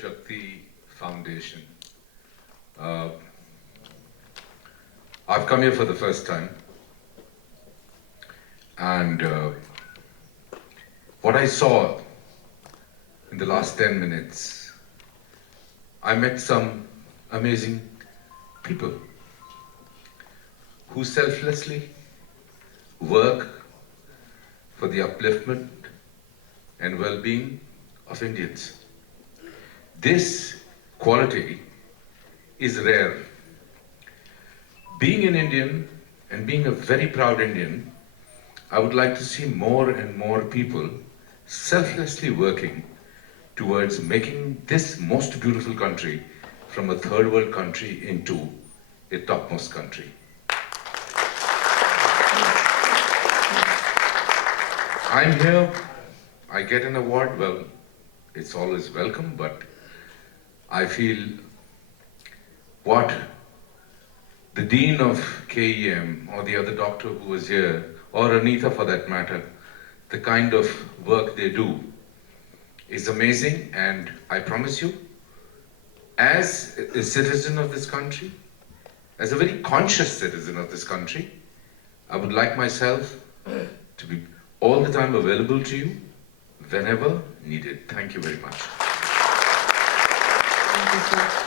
Shakti Foundation. Uh, I've come here for the first time, and what I saw in the last 10 minutes, I met some amazing people who selflessly work for the upliftment and well-being of Indians. This quality is rare. Being an Indian and being a very proud Indian, I would like to see more and more people selflessly working towards making this most beautiful country from a third world country into a topmost country. I'm here, I get an award, well, it's always welcome, but I feel what the Dean of KEM or the other doctor who was here, or Anita for that matter, the kind of work they do is amazing, and I promise you, as a citizen of this country, as a very conscious citizen of this country, I would like myself to be all the time available to you whenever needed. Thank you very much. Thank you, sir.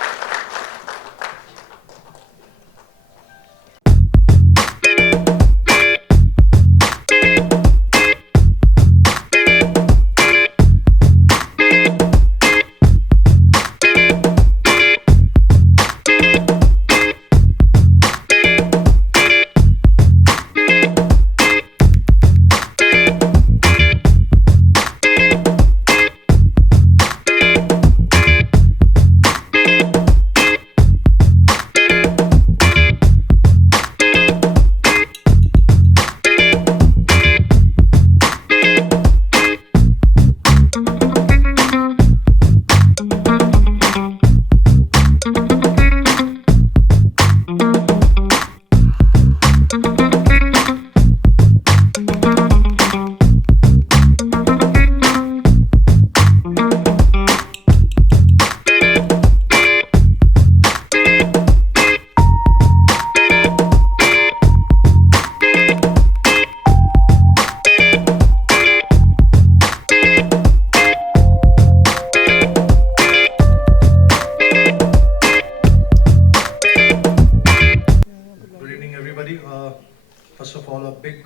First of all, a big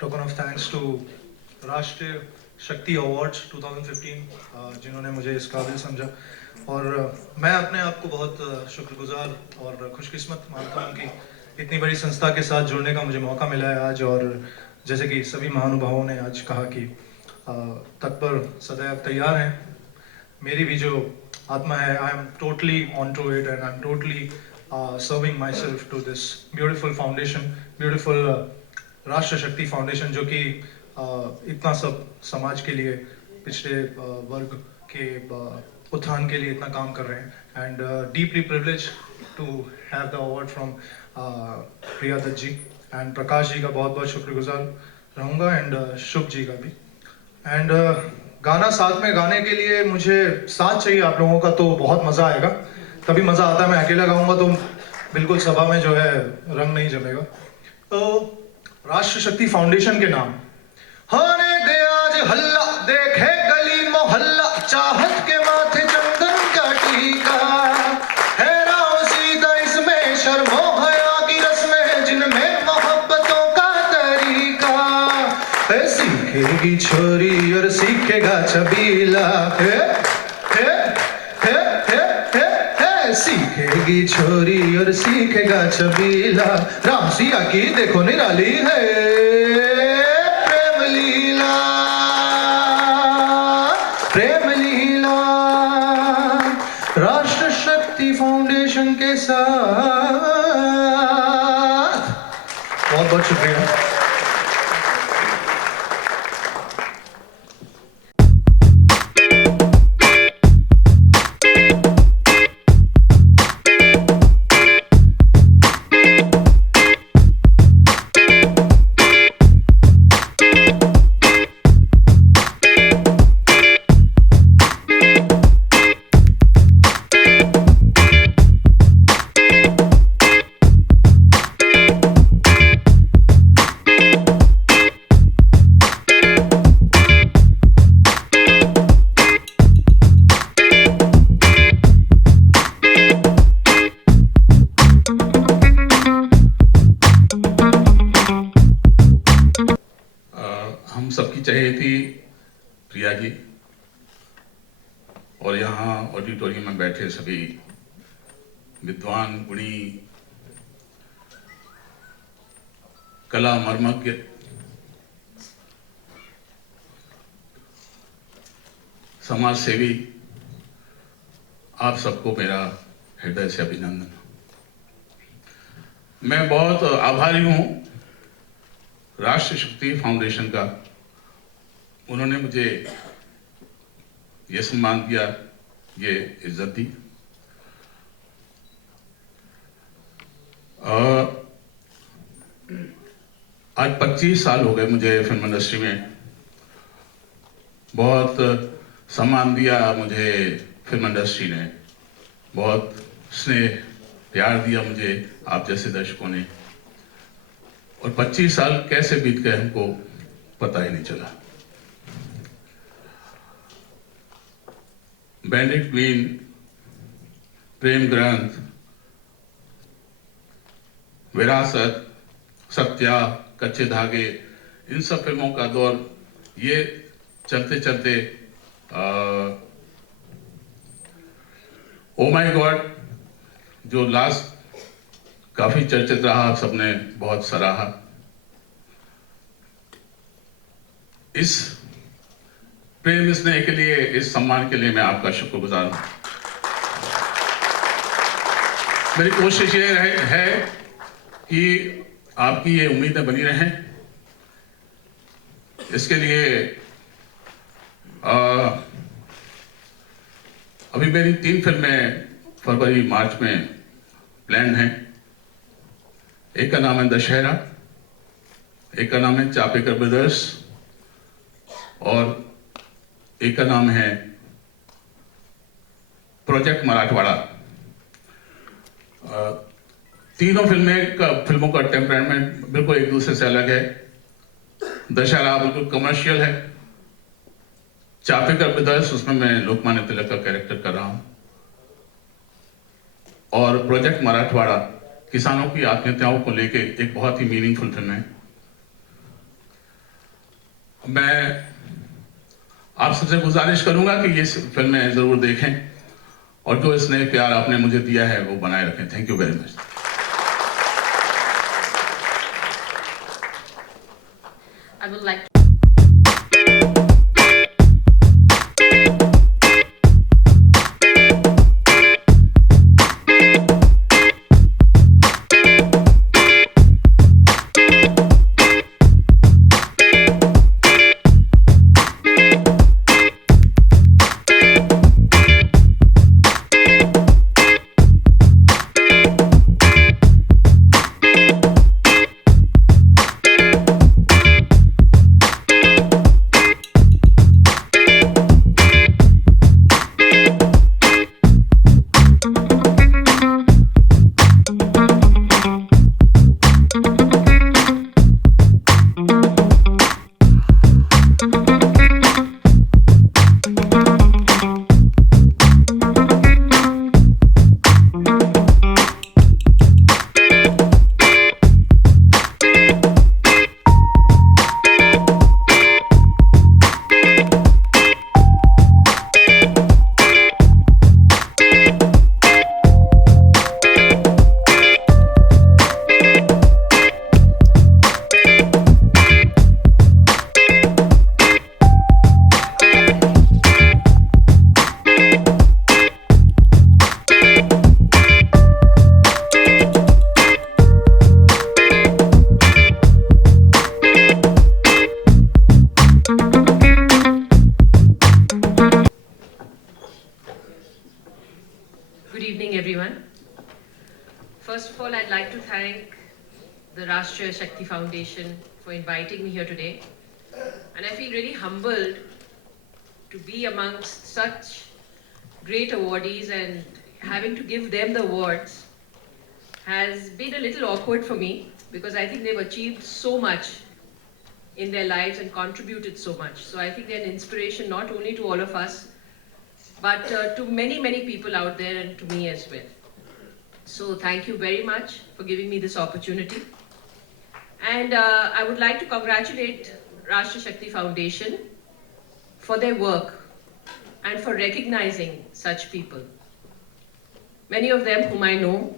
token of thanks to राष्ट्रीय शक्ति awards 2015 जिन्होंने मुझे इस काबिल समझा, और मैं अपने आप को बहुत शुक्रगुजार और खुशकिस्मत मानता हूँ कि इतनी बड़ी संस्था के साथ जुड़ने का मुझे मौका मिला है आज। और जैसे कि सभी महानुभावों ने आज कहा कि तत्पर सदैव तैयार हैं, मेरी भी जो आत्मा है, I am totally on to it and I am totally serving myself to this beautiful foundation, beautiful राष्ट्र शक्ति फाउंडेशन, जो कि इतना सब समाज के लिए, पिछड़े वर्ग के उत्थान के लिए इतना काम कर रहे हैं। And deeply privilege to have the award from Priya Dutt ji, and Prakash ji का बहुत बहुत शुक्रगुजार रहूँगा, एंड शुभ जी का भी। एंड गाना साथ में गाने के लिए मुझे साथ चाहिए आप लोगों का, तो बहुत मज़ा आएगा। तभी मज़ा आता है, मैं अकेला गाऊंगा तो बिल्कुल सभा में जो है रंग नहीं जमेगा। तो राष्ट्र शक्ति फाउंडेशन के नाम होने दे आज हल्ला, देखे गली मोहल्ला, चाहत के माथे चंदन का टीका, है राव सीधा इसमें शर्मो हया की रस्में, जिनमें मोहब्बतों का तरीका, सीखेगी छोरी और सीखेगा छबीला, सीखेगी छोरी और सीखेगा छबीला, राम सिया की देखो निराली है प्रेम लीला, प्रेम लीला। राष्ट्र शक्ति फाउंडेशन के साथ बहुत बहुत शुक्रिया। में बैठे सभी विद्वान गुणी कला मर्मज्ञ, समाज सेवी, आप सबको मेरा हृदय से अभिनंदन। मैं बहुत आभारी हूं राष्ट्र शक्ति फाउंडेशन का। उन्होंने मुझे ये सम्मान दिया, ये इज्जत दी। आज 25 साल हो गए मुझे फिल्म इंडस्ट्री में। बहुत सम्मान दिया मुझे फिल्म इंडस्ट्री ने, बहुत स्नेह प्यार दिया मुझे आप जैसे दर्शकों ने, और 25 साल कैसे बीत गए हमको पता ही नहीं चला। बैंडिट क्वीन, प्रेम ग्रंथ, विरासत, सत्या, कच्चे धागे, इन सब फिल्मों का दौर ये चलते चलते ओ माय गॉड जो लास्ट काफी चर्चित रहा, आप सबने बहुत सराहा। इस प्रेम स्नेह के लिए, इस सम्मान के लिए मैं आपका शुक्रगुजार हूं। मेरी कोशिश ये है कि आपकी ये उम्मीदें बनी रहें। इसके लिए अभी मेरी 3 फिल्में फरवरी मार्च में प्लान हैं। एक का नाम है दशहरा, एक का नाम है चापेकर ब्रदर्स, और एक का नाम है प्रोजेक्ट मराठवाड़ा। तीनों फिल्मों का टेम्परामेंट बिल्कुल एक दूसरे से अलग है। दशहरा बिल्कुल कमर्शियल है, चापेकर ब्रदर्स उसमें मैं लोकमान्य तिलक का कैरेक्टर कर रहा हूं, और प्रोजेक्ट मराठवाड़ा किसानों की आत्महत्याओं को लेके एक बहुत ही मीनिंगफुल फिल्म है। मैं आप सबसे गुजारिश करूंगा कि ये फिल्में जरूर देखें, और जो स्नेह प्यार आपने मुझे दिया है वो बनाए रखें। Thank you very much. I would like Good evening, everyone. First of all, I'd like to thank the Rashtriya Shakti Foundation for inviting me here today. And I feel really humbled to be amongst such great awardees, and having to give them the awards has been a little awkward for me, because I think they've achieved so much in their lives and contributed so much. So I think they're an inspiration not only to all of us, but to many, many people out there, and to me as well. So thank you very much for giving me this opportunity. And I would like to congratulate Rashtriya Shakti Foundation for their work and for recognizing such people. many of them whom I know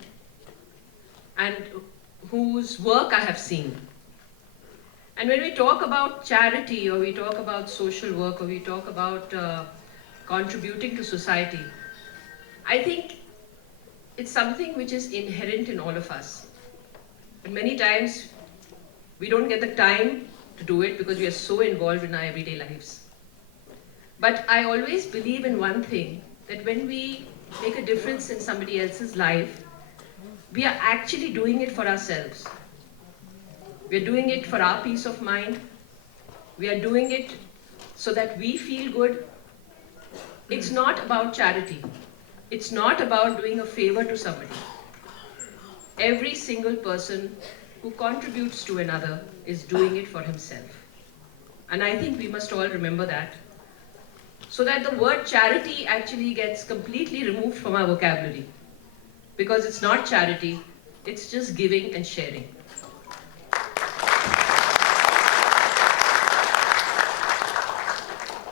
and whose work I have seen. And when we talk about charity, or we talk about social work, or we talk about contributing to society, I think it's something which is inherent in all of us. And many times we don't get the time to do it because we are so involved in our everyday lives. But I always believe in one thing, that when we make a difference in somebody else's life, we are actually doing it for ourselves. We are doing it for our peace of mind. We are doing it so that we feel good. It's not about charity. It's not about doing a favor to somebody. Every single person who contributes to another is doing it for himself. And I think we must all remember that, so that the word charity actually gets completely removed from our vocabulary. Because it's not charity, it's just giving and sharing.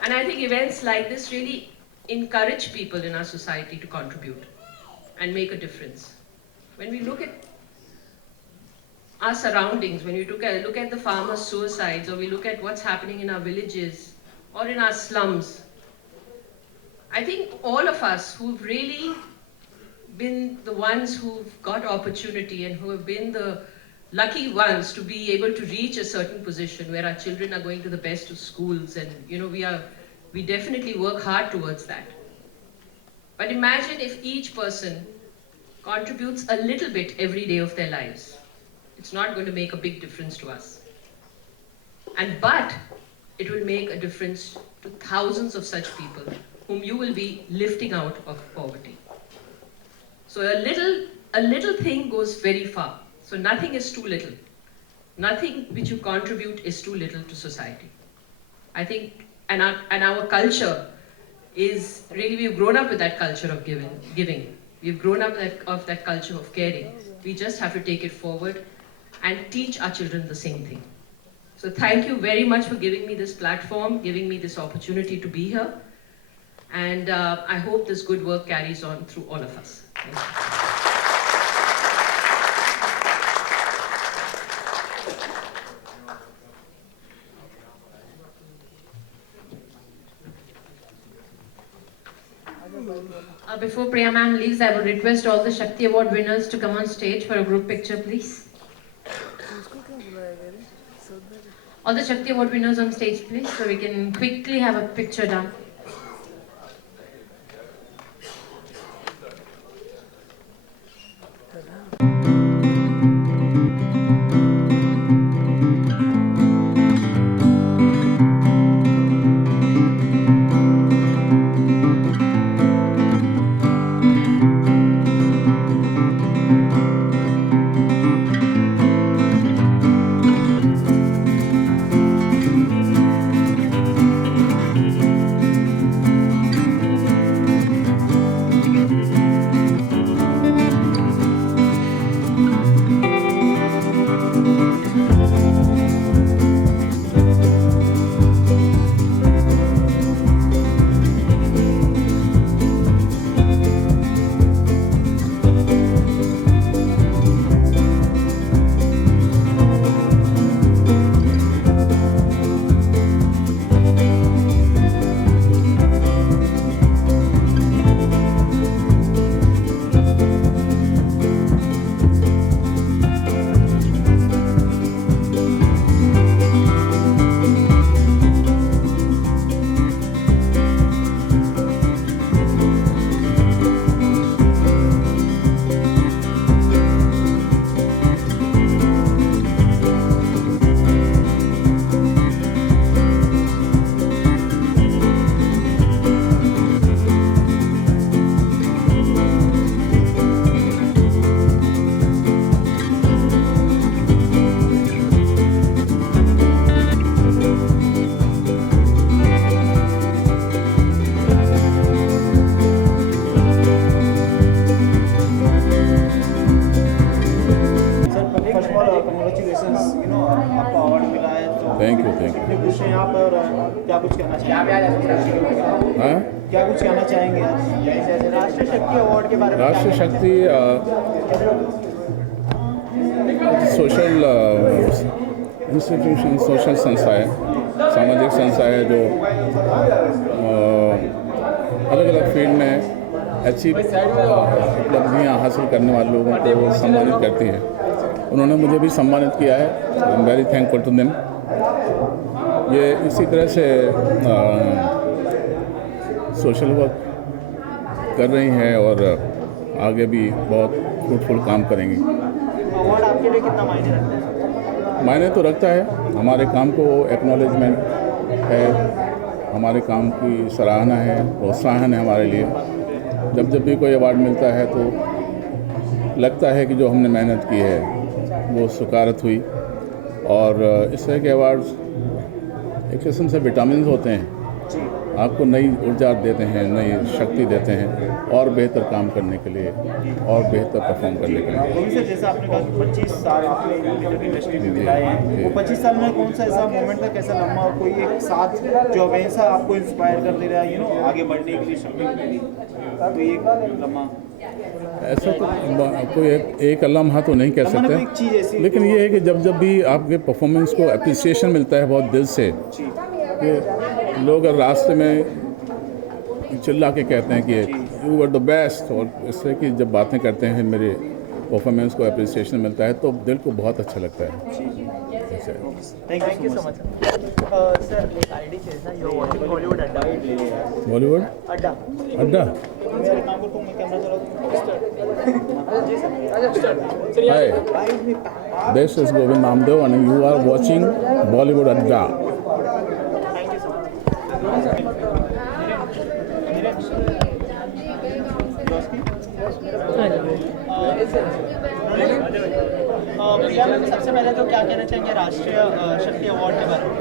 And I think events like this really encourage people in our society to contribute and make a difference. When we look at our surroundings, when we look at the farmers' suicides, or we look at what's happening in our villages or in our slums, I think all of us who've really been the ones who've got opportunity and who have been the lucky ones to be able to reach a certain position where our children are going to the best of schools, and we definitely work hard towards that. But imagine if each person contributes a little bit every day of their lives. It's not going to make a big difference to us. But it will make a difference to thousands of such people whom you will be lifting out of poverty. So a little thing goes very far. So nothing is too little. Nothing which you contribute is too little to society. I think, and our culture is really, we've grown up with that culture of giving. We've grown up of that culture of caring. We just have to take it forward and teach our children the same thing. So thank you very much for giving me this platform, giving me this opportunity to be here. And I hope this good work carries on through all of us. Thank you. Before Priya ma'am leaves, I would request all the Shakti Award winners to come on stage for a group picture, please. All the Shakti Award winners on stage, please, so we can quickly have a picture done. खुश हैं आप और क्या कुछ कहना चाहेंगे? हाँ? क्या कुछ कहना चाहेंगे आज राष्ट्रीय शक्ति अवार्ड के बारे में? राष्ट्रीय शक्ति सोशल इंस्टीट्यूशन, सोशल संस्था है, सामाजिक संस्था है जो अलग अलग फील्ड में अच्छी उपलब्धियाँ हासिल करने वाले लोगों को सम्मानित करती है। उन्होंने मुझे भी सम्मानित किया है, I am very thankful to them. ये इसी तरह से सोशल वर्क कर रही हैं और आगे भी बहुत फ्रूटफुल काम करेंगी। अवार्ड आपके लिए कितना मायने रखता है? मायने तो रखता है, हमारे काम को एक्नॉलेजमेंट है, हमारे काम की सराहना है, प्रोत्साहन है हमारे लिए। जब भी कोई अवार्ड मिलता है तो लगता है कि जो हमने मेहनत की है वो स्वीकारत हुई। और इस तरह के अवार्ड्स एक किस्म से विटामिन होते हैं, आपको नई ऊर्जा देते हैं, नई शक्ति देते हैं और बेहतर काम करने के लिए और बेहतर परफॉर्म करने के लिए। रवि सर, जैसा आपने कहा कि 25 साल आपने म्यूजिक इंडस्ट्री में बिताए हैं, वो 25 साल में कौन सा ऐसा मोमेंट था, कैसा लम्हा और कोई एक साथ जो हमेशा आपको इंस्पायर कर दे रहा है, आगे बढ़ने के लिए, शक्ति के लिए, तो एक लम्हा? ऐसा तो कोई एक लम्हा तो नहीं कह लम्हा ना कोई एक चीज़ सकते, ऐसी लेकिन ये है कि जब भी आपके परफॉर्मेंस को अप्रिसिएशन मिलता है बहुत दिल से, कि लोग अगर रास्ते में चिल्ला के कहते हैं कि यू आर द बेस्ट, और इससे कि जब बातें करते हैं मेरे परफॉर्मेंस को अप्रिसिएशन मिलता है तो दिल को बहुत अच्छा लगता है। Thank you so much sir. एक आईडी चेंज ना, यू आर वाचिंग बॉलीवुड अड्डा। बॉलीवुड अड्डा अड्डा। मेरे काम को मैं कैमरा चला जी sir. Hi, this is Govind Namdev and you are watching Bollywood Adda. Thank you so Priya ma'am, सबसे पहले तो क्या कहना चाहेंगे राष्ट्रीय शक्ति अवार्ड के बारे में?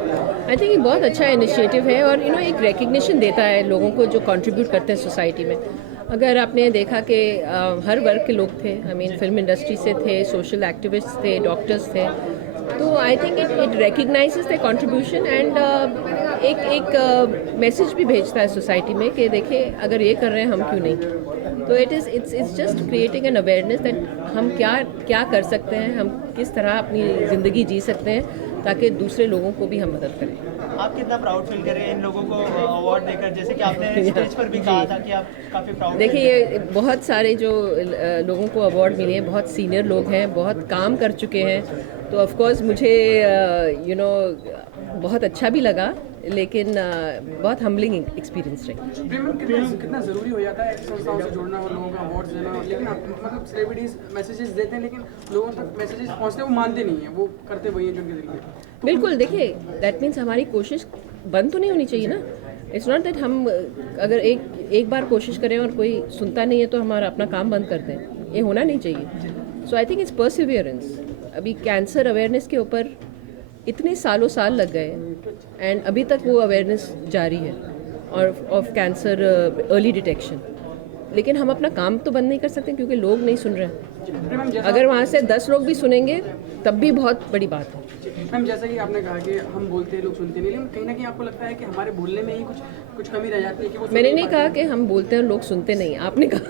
आई थिंक ये बहुत अच्छा इनिशिएटिव है और एक रिकग्निशन देता है लोगों को जो कंट्रीब्यूट करते हैं सोसाइटी में। अगर आपने देखा कि हर वर्ग के लोग थे, आई मीन फिल्म इंडस्ट्री से थे, सोशल एक्टिविस्ट थे, डॉक्टर्स थे, तो I think it recognises the contribution and एक मैसेज भी भेजता है सोसाइटी में कि देखिए अगर ये कर रहे हैं हम क्यों नहीं। तो it's just creating an awareness that हम क्या कर सकते हैं, हम किस तरह अपनी ज़िंदगी जी सकते हैं ताकि दूसरे लोगों को भी हम मदद करें। आप कितना प्राउड फील कर रहे हैं इन लोगों को अवार्ड देकर, जैसे कि आपने स्टेज पर भी कहा था कि आप काफ़ी प्राउड? देखिए ये बहुत सारे जो लोगों को अवार्ड मिले हैं, बहुत सीनियर लोग हैं, बहुत काम कर चुके हैं, तो ऑफ कोर्स मुझे बहुत अच्छा भी लगा, लेकिन बहुत हम्बलिंग एक्सपीरियंस रही। कितना ज़रूरी हो जाता है संस्थाओं से जुड़ना और लोगों का अवार्ड्स देना, लेकिन मतलब सेलिब्रिटीज मैसेजेस देते हैं लेकिन लोगों तक मैसेजेस पहुंचते वो मानते नहीं हैं, वो करते वही हैं जो उनके दिल में। बिल्कुल, देखिए दैट मीन्स हमारी कोशिश बंद तो नहीं होनी चाहिए ना। इट्स नॉट दैट हम अगर एक बार कोशिश करें और कोई सुनता नहीं है तो हमारा अपना काम बंद कर दें, ये होना नहीं चाहिए। सो आई थिंक इट्स परसिवियरेंस। अभी कैंसर अवेयरनेस के ऊपर इतने सालों साल लग गए एंड अभी तक वो अवेयरनेस जारी है और ऑफ कैंसर अर्ली डिटेक्शन, लेकिन हम अपना काम तो बंद नहीं कर सकते क्योंकि लोग नहीं सुन रहे हैं। अगर वहाँ से 10 लोग भी सुनेंगे तब भी बहुत बड़ी बात है। मैम, जैसा कि आपने कहा कि हम बोलते हैं लोग सुनते नहीं, लेकिन कहीं ना कहीं आपको लगता है कि हमारे बोलने में ही कुछ कमी रह जाती है कि वो मैंने नहीं कहा कि हम बोलते हैं और लोग सुनते नहीं, आपने कहा।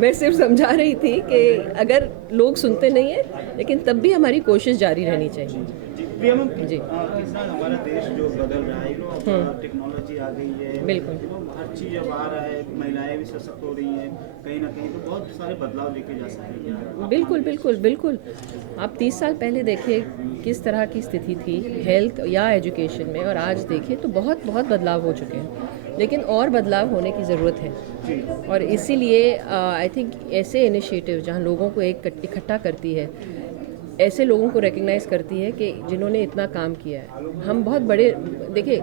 मैं सिर्फ समझा रही थी कि अगर लोग सुनते नहीं है लेकिन तब भी हमारी कोशिश जारी रहनी चाहिए। प्रिया मैम, जी कितना हमारा देश जो बदल रहा है, टेक्नोलॉजी आ गई है, बिल्कुल। हर चीज़ अब आ रहा है, महिलाएं भी सशक्त हो रही हैं कहीं ना कहीं, तो बहुत सारे बदलाव लेके जा सकते हैं। बिल्कुल बिल्कुल बिल्कुल। आप 30 साल पहले देखिए किस तरह की स्थिति थी हेल्थ या एजुकेशन में, और आज देखिए तो बहुत बहुत बदलाव हो चुके हैं, लेकिन और बदलाव होने की ज़रूरत है। और इसीलिए आई थिंक ऐसे इनिशिएटिव जहाँ लोगों को इकट्ठा करती है, ऐसे लोगों को रिकग्नाइज़ करती है कि जिन्होंने इतना काम किया है। हम बहुत बड़े, देखिए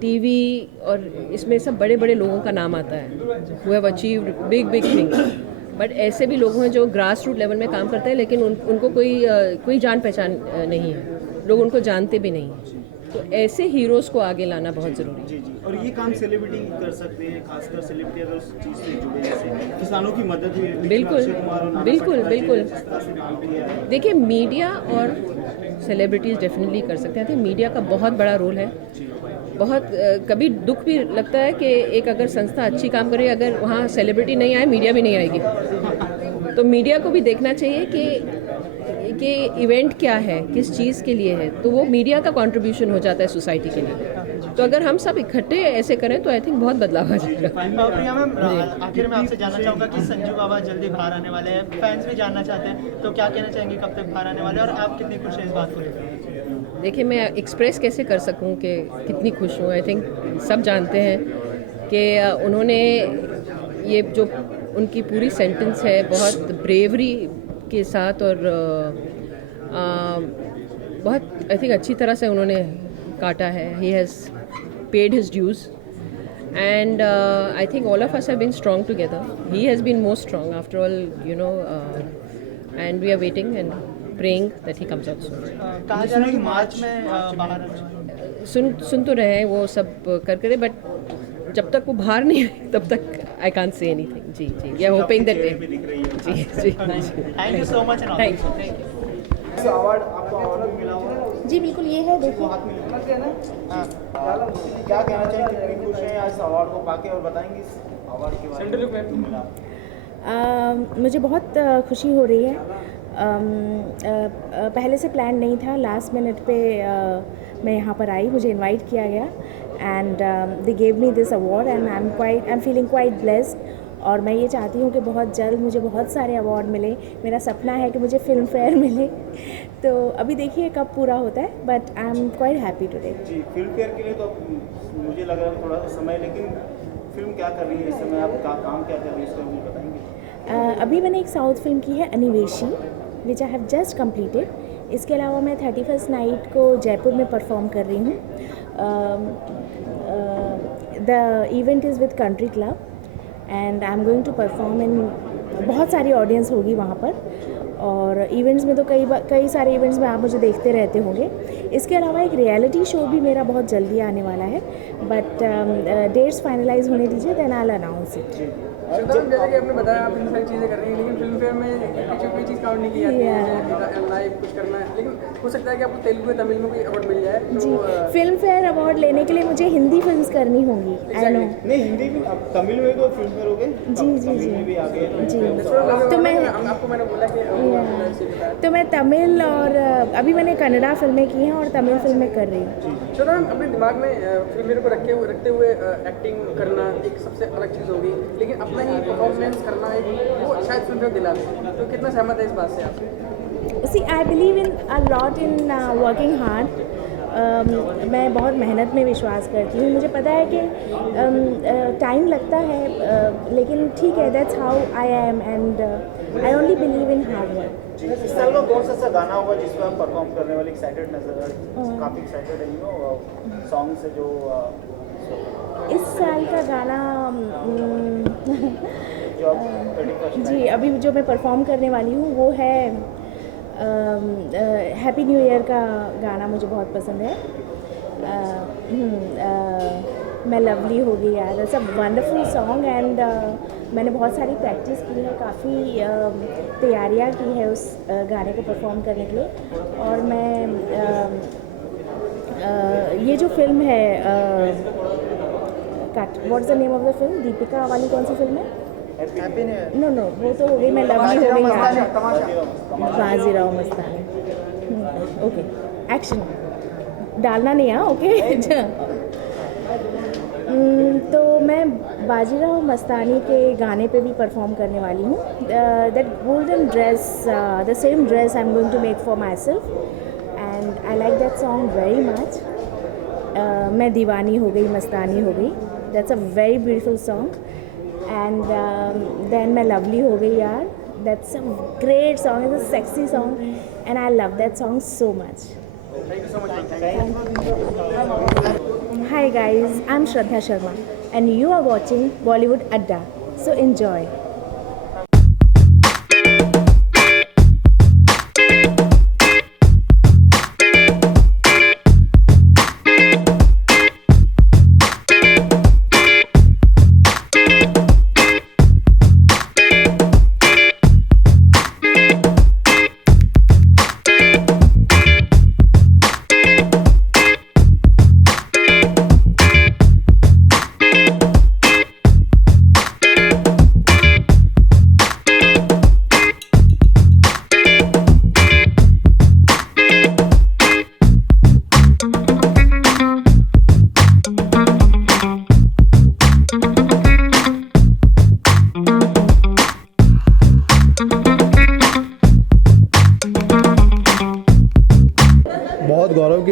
टीवी और इसमें सब बड़े बड़े लोगों का नाम आता है, who have achieved big things, but ऐसे भी लोग हैं जो ग्रास रूट लेवल में काम करते हैं लेकिन उनको कोई जान पहचान नहीं है, लोग उनको जानते भी नहीं हैं। तो ऐसे हीरोज़ को आगे लाना बहुत ज़रूरी है। जी जी। और ये काम सेलिब्रिटी कर सकते हैं, खासकर सेलिब्रिटी अगर उस चीज़ से जुड़े, जैसे किसानों की मदद हुई है, बिल्कुल, अक्षय कुमार और नाना बिल्कुल, पाटेकर जी ने बिल्कुल। जिस तरह से काम किया है। देखिए, मीडिया और सेलिब्रिटीज़ डेफिनेटली कर सकते हैं। मीडिया का बहुत बड़ा रोल है। बहुत कभी दुख भी लगता है कि एक अगर संस्था अच्छी काम करे, अगर वहाँ सेलिब्रिटी नहीं आए, मीडिया भी नहीं आएगी। तो मीडिया को भी देखना चाहिए कि इवेंट क्या है, किस चीज़ के लिए है, तो वो मीडिया का कंट्रीब्यूशन हो जाता है सोसाइटी के लिए। तो अगर हम सब इकट्ठे ऐसे करें तो आई थिंक बहुत बदलाव आ जाएगा। प्रिया मैम, आखिर में आपसे जानना चाहूँगा कि संजू बाबा जल्दी बाहर आने वाले हैं, फैंस भी जानना चाहते हैं, तो क्या कहना चाहेंगे, कब तक बाहर आने वाले हैं और आप कितनी खुश हैं इस बात को लेकर? देखिए, मैं एक्सप्रेस कैसे कर सकूं कि कितनी खुश हूँ। आई थिंक सब जानते हैं कि उन्होंने ये जो उनकी पूरी सेंटेंस है बहुत ब्रेवरी के साथ और बहुत आई थिंक अच्छी तरह से उन्होंने काटा है। He has paid his dues and I think all of us have been strong together. He has been more strong after all, you know, and we are waiting and praying that he comes out soon. कहा जा रहा है कि मार्च में बाहर आने वाले हैं। सुन तो रहे हैं वो सब कर करे, बट जब तक वो बाहर नहीं आए तब तक आई कांट से एनीथिंग। जी जी, वी आर होपिंग दैट जी जी। Thank you so much and all the best. Thank you. Award आपको अवार्ड मिला हुआ जी बिल्कुल, ये है देखिए। हाथ में क्या कहना चाहेंगे, कितनी खुश हैं आज अवार्ड को पाके, और बताएंगे इस अवार्ड के बारे में मिला? मुझे बहुत खुशी हो रही है। पहले से प्लान नहीं था, लास्ट मिनट पे मैं यहाँ पर आई, मुझे इनवाइट किया गया and they gave me this award and I am feeling quite blessed. और मैं ये चाहती हूँ कि बहुत जल्द मुझे बहुत सारे अवार्ड मिले। मेरा सपना है कि मुझे फिल्म फेयर मिले, तो अभी देखिए कब पूरा होता है, but I am quite happy today. जी, फिल्म फेयर के लिए तो मुझे लग रहा है थोड़ा सा समय, लेकिन फिल्म क्या कर रही है इस समय, आप काम क्या कर रही है, इसको मुझे बताएंगे? अभी मैंने एक साउथ फिल्म की है अनिवेशी, विच आई हैव जस्ट कम्प्लीटेड। इसके अलावा मैं 31st नाइट को जयपुर में परफॉर्म कर रही हूँ। The event is with country club and I am going to perform in, बहुत सारी ऑडियंस होगी वहाँ पर, और इवेंट्स में तो कई सारे इवेंट्स में आप मुझे देखते रहते होंगे। इसके अलावा एक रियलिटी शो भी मेरा बहुत जल्दी आने वाला है, बट डेट्स फाइनलाइज होने दीजिए, then I will announce it. Shraddha ma'am, जैसे कि आपने बताया आप इन सारी चीज़ें कर रही हैं, लेकिन फिल्म फेयर में पीछे कोई चीज़ काउंट नहीं की जाती है, लाइव कुछ करना है, लेकिन हो सकता है कि आपको तेलुगु या तमिल में कोई अवार्ड मिल जाए। जी, फिल्म फेयर अवार्ड लेने के लिए मुझे हिंदी फिल्म्स करनी होंगी। I know. नहीं, हिंदी में, अब तमिल में तो फिल्म फेयर हो गए, जी में भी आ गए। जी। तो मैं आपको मैंने बोला कि तो मैं तमिल और अभी मैंने कन्नड़ा फिल्में की हैं और तमिल फिल्में कर रही हूँ। श्रद्धा मैम, अपने दिमाग में फिल्म फेयर को रखते हुए एक्टिंग करना एक सबसे अलग चीज़ होगी, लेकिन अपना ही परफॉर्मेंस करना एक वो शायद फिल्म फेयर दिला दे, तो कितना सहमत है इस बात से आप? See, I believe in a lot in working hard. मैं बहुत मेहनत में विश्वास करती हूँ। मुझे पता है कि टाइम लगता है, लेकिन ठीक है, that's how I am and I only believe in hard work. इस साल का कौन सा ऐसा गाना होगा जिसमें आप परफॉर्म करने वाले एक्साइटेड नजर आ रहे हैं? काफ़ी एक्साइटेड है, यू नो, सॉन्ग से जो इस साल का गाना जो आप 31st जी, अभी जो मैं परफॉर्म करने वाली हूँ वो है हैप्पी न्यू ईयर का गाना, मुझे बहुत पसंद है। मैं लवली हो गई यार, it's a wonderful song and मैंने बहुत सारी प्रैक्टिस की है, काफ़ी तैयारियाँ की है उस गाने को परफॉर्म करने के लिए। और मैं ये जो फिल्म है what's the name of the film, Deepika वाली कौन सी फिल्म है? Happy new year. No no, वो तो हो गई, मैं लवली हो गई यार, बाजीराव मस्तानी। ओके, एक्शन डालना नहीं है, ओके। तो मैं बाजीराव मस्तानी के गाने पे भी परफॉर्म करने वाली हूँ। That golden dress, the same dress I am going to make for myself and I like that song very much. मैं दीवानी हो गई, मस्तानी हो गई, that's a very beautiful song. And then मैं लवली हो गई यार, that's a great song, it's a sexy song and I love that song so much. Hi guys, I'm Shraddha Sharma and you are watching Bollywood Adda. So enjoy.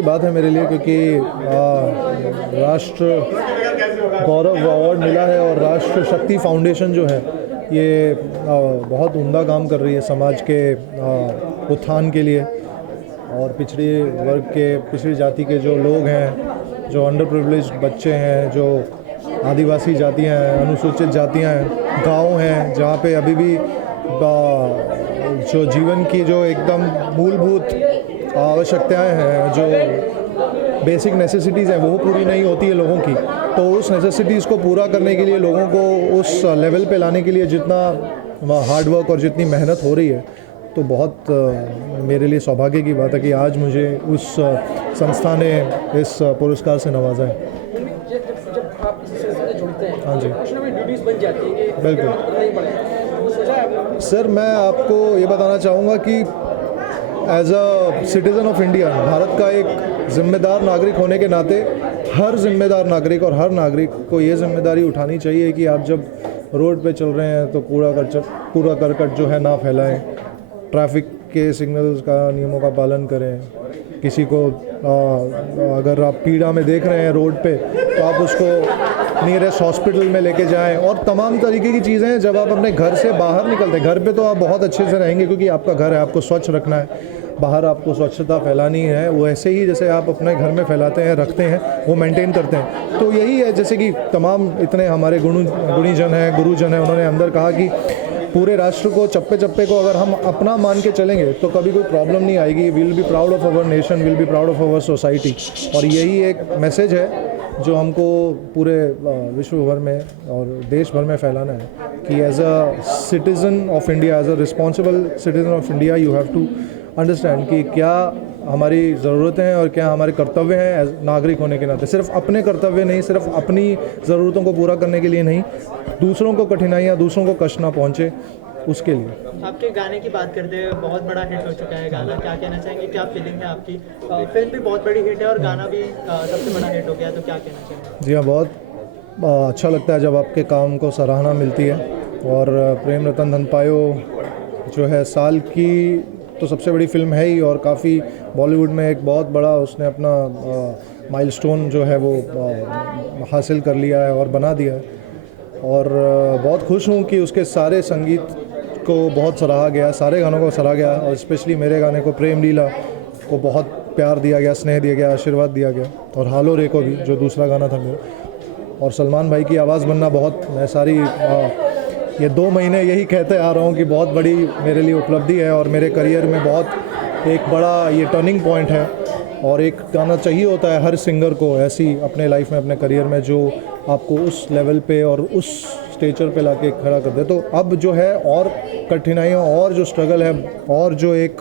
बात है मेरे लिए, क्योंकि राष्ट्र गौरव अवार्ड मिला है और राष्ट्र शक्ति फाउंडेशन जो है ये बहुत उम्दा काम कर रही है समाज के उत्थान के लिए, और पिछड़ी वर्ग के, पिछड़ी जाति के जो लोग हैं, जो अंडर प्रिविलेज्ड बच्चे हैं, जो आदिवासी जातियाँ हैं, अनुसूचित जातियाँ हैं, गाँव हैं जहाँ पे अभी भी जो जीवन की जो एकदम मूलभूत आवश्यकताएं हैं, जो बेसिक नेसेसिटीज़ हैं वो पूरी नहीं होती है लोगों की, तो उस नेसेसिटीज़ को पूरा करने के लिए, लोगों को उस लेवल पे लाने के लिए जितना हार्ड वर्क और जितनी मेहनत हो रही है, तो बहुत मेरे लिए सौभाग्य की बात है कि आज मुझे उस संस्था ने इस पुरस्कार से नवाजा है। जब आप इस संस्था से जुड़ते हैं, हाँ जी, कुछ ना कुछ ड्यूटीज़ बन जाती है कि बिल्कुल नहीं पड़ेगा, सोचा है आपने? सर, मैं आपको ये बताना चाहूँगा कि as a citizen of India, Bharat का एक जिम्मेदार नागरिक होने के नाते हर जिम्मेदार नागरिक और हर नागरिक को ये जिम्मेदारी उठानी चाहिए कि आप जब रोड पे चल रहे हैं तो कूड़ा करकट जो है ना फैलाएं, ट्रैफिक के सिग्नल्स का, नियमों का पालन करें। किसी को अगर आप पीड़ा में देख रहे हैं रोड पे तो आप उसको नियरेस्ट हॉस्पिटल में लेके जाएं, और तमाम तरीके की चीज़ें हैं। जब आप अपने घर से बाहर निकलते हैं, घर पे तो आप बहुत अच्छे से रहेंगे क्योंकि आपका घर है, आपको स्वच्छ रखना है, बाहर आपको स्वच्छता फैलानी है, वो ऐसे ही जैसे आप अपने घर में फैलाते हैं, रखते हैं, वो मेंटेन करते हैं। तो यही है, जैसे कि तमाम इतने हमारे गुणीजन हैं, गुरुजन हैं, उन्होंने अंदर कहा कि पूरे राष्ट्र को, चप्पे चप्पे को अगर हम अपना मान के चलेंगे तो कभी कोई प्रॉब्लम नहीं आएगी। Will be proud of our nation, will be proud of our society. और यही एक मैसेज है जो हमको पूरे विश्व भर में और देश भर में फैलाना है कि as a citizen of India, as a responsible citizen of India, you have to understand कि क्या हमारी ज़रूरतें हैं और क्या हमारे कर्तव्य हैं एज नागरिक होने के नाते। सिर्फ अपने कर्तव्य नहीं, सिर्फ अपनी ज़रूरतों को पूरा करने के लिए नहीं, दूसरों को कठिनाइयाँ, दूसरों को कष्ट ना पहुँचे, उसके लिए। आपके गाने की बात करते हैं, बहुत बड़ा हिट हो चुका है गाना, क्या कहना चाहेंगे, क्या फीलिंग है आपकी? फिल्म भी बहुत बड़ी हिट है और गाना भी सबसे बड़ा हिट हो गया, तो क्या कहना चाहेंगे? जी हाँ, बहुत अच्छा लगता है जब आपके काम को सराहना मिलती है। और प्रेम रतन धन पायो जो है साल की तो सबसे बड़ी फिल्म है ही, और काफ़ी बॉलीवुड में एक बहुत बड़ा उसने अपना माइलस्टोन जो है वो हासिल कर लिया है और बना दिया है। और बहुत खुश हूँ कि उसके सारे संगीत को बहुत सराहा गया, सारे गानों को सराहा गया, और स्पेशली मेरे गाने को, प्रेम लीला को बहुत प्यार दिया गया, स्नेह दिया गया, आशीर्वाद दिया गया। और हालो रे को भी, जो दूसरा गाना था मेरा, और सलमान भाई की आवाज़ बनना बहुत, मैं सारी ये 2 महीने यही कहते आ रहा हूँ कि बहुत बड़ी मेरे लिए उपलब्धि है और मेरे करियर में बहुत एक बड़ा ये टर्निंग पॉइंट है। और एक गाना चाहिए होता है हर सिंगर को ऐसी अपने लाइफ में, अपने करियर में, जो आपको उस लेवल पे और उस स्टेचर पे लाके खड़ा कर दे। तो अब जो है और कठिनाइयाँ और जो स्ट्रगल है और जो एक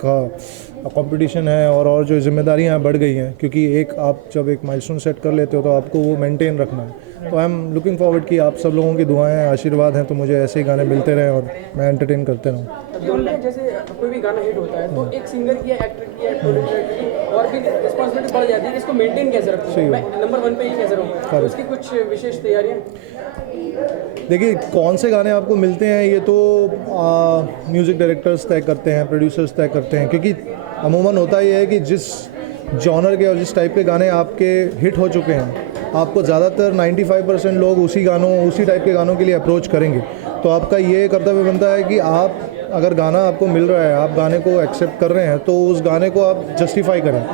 कंपटीशन है और जो जिम्मेदारियाँ बढ़ गई हैं, क्योंकि एक आप जब एक माइलस्टोन सेट कर लेते हो तो आपको वो मेंटेन रखना है। तो आई एम लुकिंग फॉरवर्ड कि आप सब लोगों की दुआएं, आशीर्वाद हैं तो मुझे ऐसे ही गाने मिलते रहें और मैं एंटरटेन करते रहूँ। जैसे कोई भी गाना हिट होता है तो एक सिंगर की, एक्टर की, प्रोड्यूसर की और भी रिस्पॉन्सिबिलिटी बढ़ जाती है, इसको मेंटेन कैसे रखूँ, मैं नंबर 1 पे ही कैसे रहूँ, तो उसकी कुछ विशेष तैयारियाँ? देखिए, कौन से गाने आपको मिलते हैं ये तो म्यूज़िक डायरेक्टर्स तय करते हैं, प्रोड्यूसर्स तय करते हैं, क्योंकि अमूमन होता ये है कि जिस जॉनर के और जिस टाइप के गाने आपके हिट हो चुके हैं, आपको ज़्यादातर 95% लोग उसी टाइप के गानों के लिए अप्रोच करेंगे। तो आपका ये कर्तव्य बनता है कि आप, अगर गाना आपको मिल रहा है, आप गाने को एक्सेप्ट कर रहे हैं, तो उस गाने को आप जस्टिफाई करें।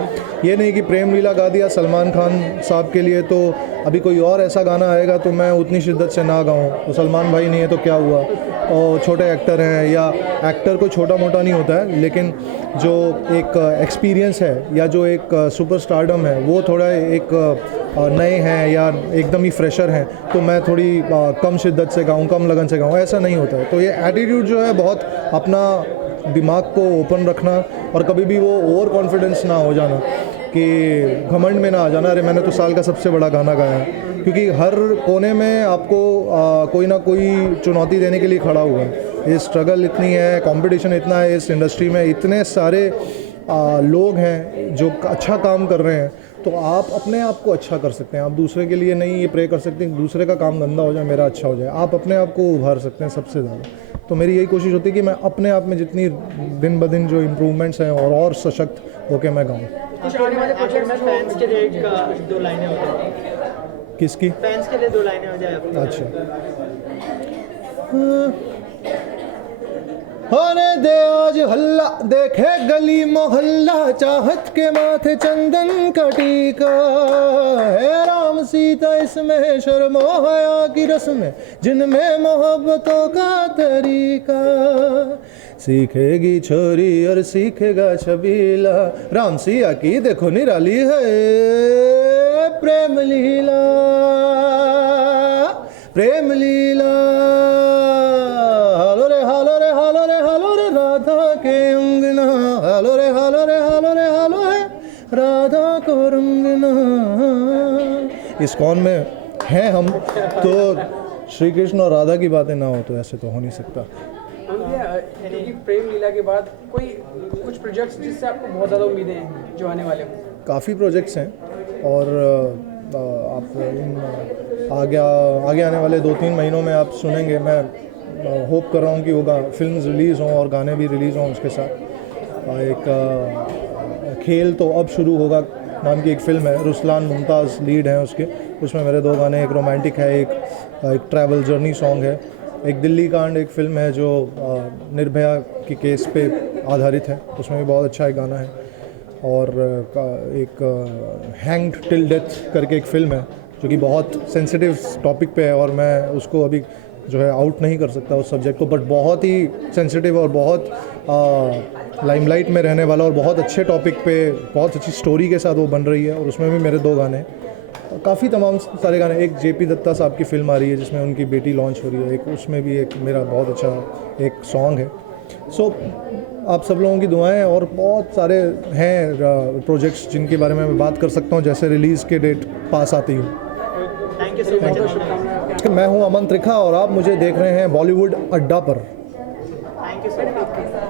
ये नहीं कि प्रेम लीला गा दिया सलमान खान साहब के लिए, तो अभी कोई और ऐसा गाना आएगा तो मैं उतनी शिद्दत से ना गाऊं, तो सलमान भाई नहीं है तो क्या हुआ, और छोटे एक्टर हैं, या एक्टर कोई छोटा मोटा नहीं होता है, लेकिन जो एक एक्सपीरियंस है या जो एक सुपर स्टारडम है, वो थोड़ा एक नए हैं या एकदम ही फ्रेशर हैं, तो मैं थोड़ी कम शिद्दत से गाऊं, कम लगन से गाऊं, ऐसा नहीं होता है। तो ये एटीट्यूड जो है, बहुत अपना दिमाग को ओपन रखना, और कभी भी वो ओवर कॉन्फिडेंस ना हो जाना कि घमंड में ना आ जाना, अरे मैंने तो साल का सबसे बड़ा गाना गाया है, क्योंकि हर कोने में आपको कोई ना कोई चुनौती देने के लिए खड़ा हुआ है। ये स्ट्रगल इतनी है, कंपटीशन इतना है इस इंडस्ट्री में, इतने सारे लोग हैं जो अच्छा काम कर रहे हैं, तो आप अपने आप को अच्छा कर सकते हैं। आप दूसरे के लिए नहीं ये प्रे कर सकते कि दूसरे का काम गंदा हो जाए, मेरा अच्छा हो जाए। आप अपने आप को उभार सकते हैं सबसे ज़्यादा। तो मेरी यही कोशिश होती है कि मैं अपने आप में जितनी दिन ब दिन जो इम्प्रूवमेंट्स हैं और सशक्त होकर मैं गाऊँ। कुछ आने वाले आखिर में प्रोजेक्ट्स फैंस के लिए एक 2 लाइनें हो जाए, किसकी? फैंस के लिए 2 लाइनें हो जाए आपकी। अच्छा होने दे आज हल्ला, देखे गली मोहल्ला, चाहत के माथे चंदन का टीका है, राम सीता इसमें शर्मो हया की रस्में, जिनमें मोहब्बतों का तरीका, सीखेगी छोरी और सीखेगा छबीला, राम सिया की देखो निराली है प्रेम लीला, प्रेम लीला, हालो रे हालो रे हालो रे हालो रे राधा के अंगना, हालो रे हालो रे हालो रे हालो है राधा को रंगना। इस कौन में हैं हम, तो श्री कृष्ण और राधा की बातें ना हो तो ऐसे तो हो नहीं सकता। क्योंकि प्रेम लीला के बाद कोई कुछ प्रोजेक्ट्स जिससे आपको बहुत ज़्यादा उम्मीदें हैं जो आने वाले हैं? काफ़ी प्रोजेक्ट्स हैं और आप इन आगे आने वाले 2-3 महीनों में आप सुनेंगे। मैं होप कर रहा हूँ कि होगा फिल्म्स रिलीज़ हों और गाने भी रिलीज़ हों उसके साथ। एक खेल तो अब शुरू होगा नाम की एक फ़िल्म है, रुस्लान मुमताज़ लीड हैं उसके, उसमें मेरे 2 गाने, एक रोमांटिक है, एक ट्रैवल जर्नी सॉन्ग है, एक दिल्ली कांड एक फ़िल्म है जो निर्भया के केस पे आधारित है, उसमें भी बहुत अच्छा एक गाना है, और एक हैंग्ड टिल डेथ करके एक फ़िल्म है जो कि बहुत सेंसिटिव टॉपिक पे है और मैं उसको अभी जो है आउट नहीं कर सकता उस सब्जेक्ट को, बट बहुत ही सेंसिटिव और बहुत लाइमलाइट में रहने वाला और बहुत अच्छे टॉपिक पे बहुत अच्छी स्टोरी के साथ वो बन रही है, और उसमें भी मेरे 2 गाने, काफ़ी तमाम सारे गाने। एक जेपी दत्ता साहब की फ़िल्म आ रही है जिसमें उनकी बेटी लॉन्च हो रही है, एक उसमें भी एक मेरा बहुत अच्छा एक सॉन्ग है। सो आप सब लोगों की दुआएं, और बहुत सारे हैं प्रोजेक्ट्स जिनके बारे में मैं बात कर सकता हूं जैसे रिलीज़ के डेट पास आती हूँ। Thank you so much. मैं हूं अमन त्रिखा और आप मुझे देख रहे हैं बॉलीवुड अड्डा पर। Thank you so much.